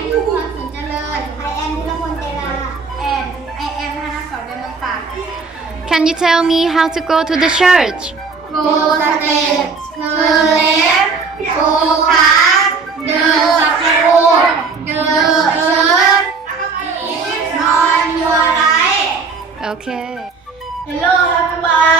everyone I am ทุกคนสุนเจริญ I am ธีรพลเจรา and I am ธนสรเดมนตา Can you tell me how to go to the church? Go straight turn left go past the school the church is on your right Okay. Hello everyone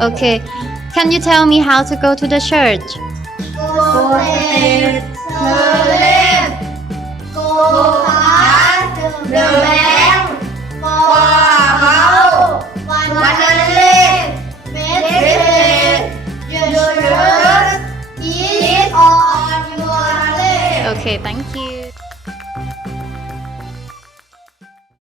Okay. Can you tell me how to go to the church? Okay, thank you.